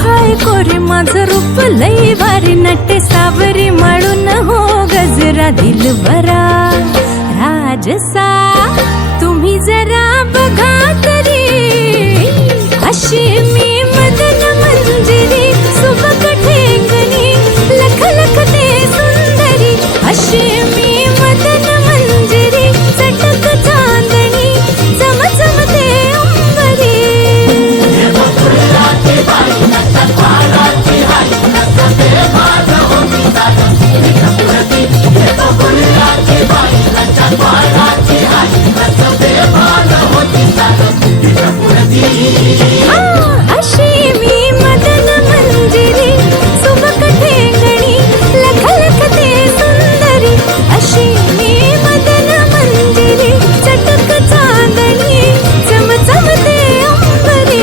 हाय कोरे माझं रूप लई भारी नटे सावरी माळून हो गजरा दिलबरा राजसा तुम्ही जरा बघा तरी अशी मी मदन मंजिरी सुबक ठेंगणी लख लख ते सुंदरी अशी मी मदन मंजिरी चटक चांदणी चम चम ते अंबरी अशी मी मदन मंजिरी सुबक ठेंगणी लख लख ते सुंदरी अशी मी मदन मंजिरी चटक चांदणी चम चम ते अंबरी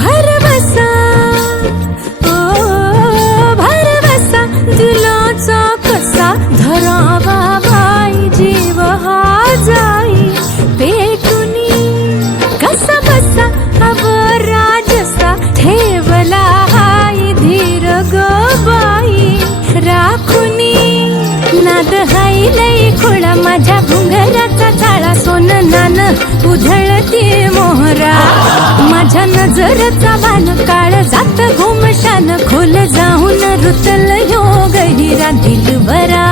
भरवसा ओ भरवसा दिलाचा कसा धरावा बाई जीव हा जाई पेटुनी कसा बसा अवराजसा ठेवला हाय धीर ग बाई राखुनी नाद हाय लई खोळा माझ्या घुंगराचा चाळा सोन नान उधळती मोहरा माझ्या नजरचा बाण काळ जात घुमशान खोल जाऊन रुतल योग हिरा दिलबरा